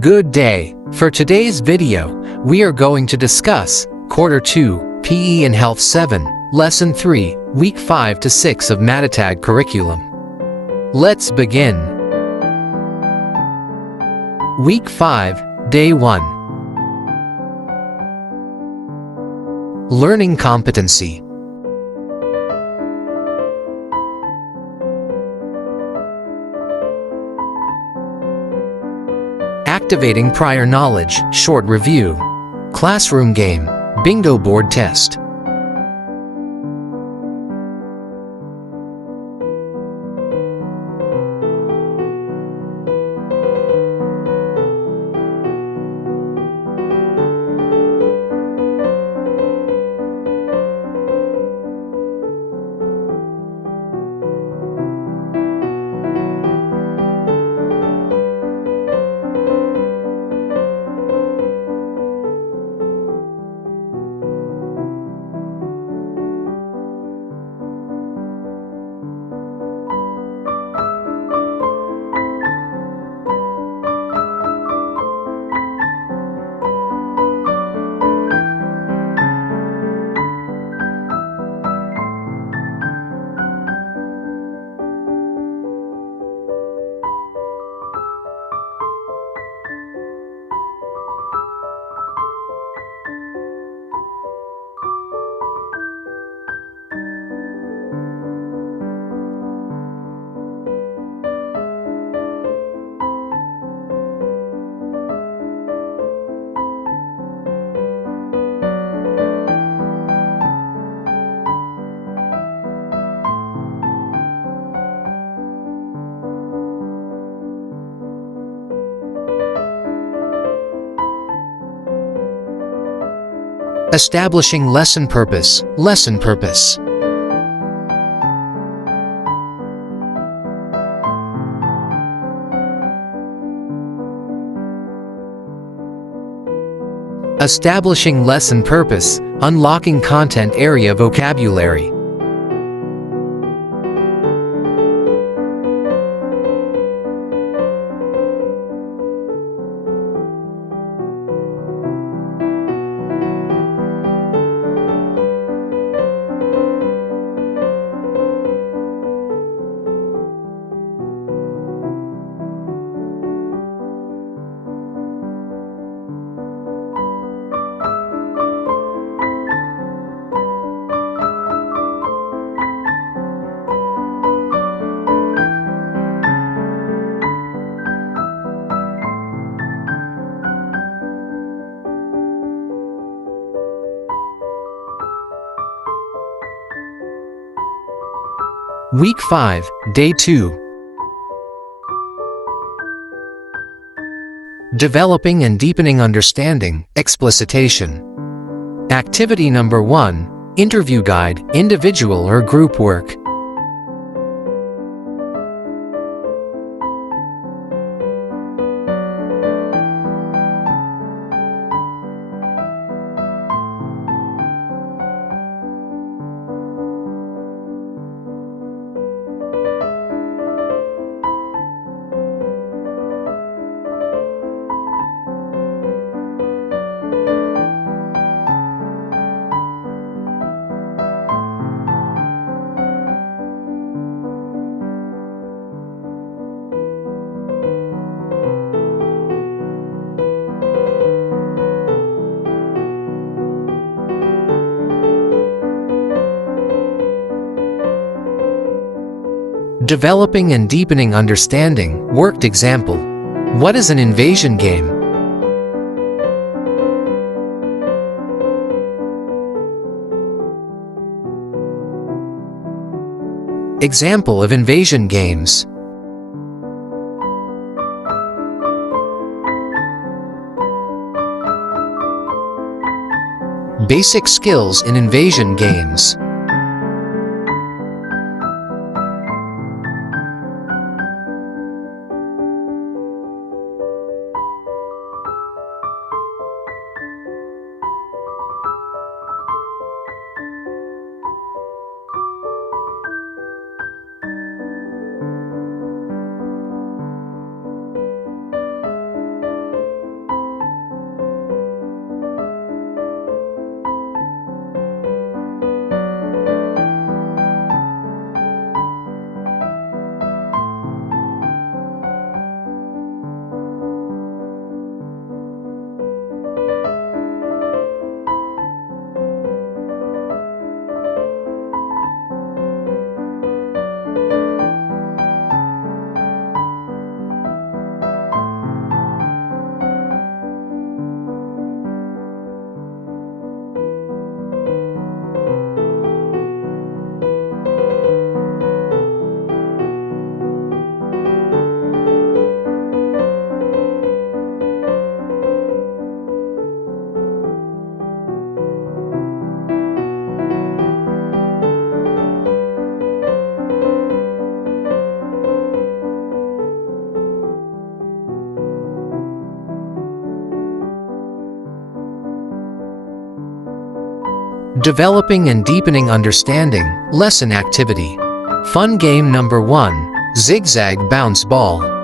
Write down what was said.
Good day. For today's video, we are going to discuss Quarter 2, PE and Health 7, Lesson 3, Week 5 to 6 of Matatag curriculum. Let's begin. Week 5, Day 1. Learning Competency. Activating prior knowledge, short review. Classroom game, bingo board test. Establishing lesson purpose, lesson purpose. Establishing lesson purpose, unlocking content area vocabulary. Week 5, Day 2. Developing and deepening understanding, explicitation. Activity number 1, Interview Guide, individual or group work. Developing and deepening understanding, worked example. What is an invasion game? Example of invasion games. Basic skills in invasion games. Developing and deepening understanding, lesson activity. Fun game number 1, Zigzag Bounce Ball.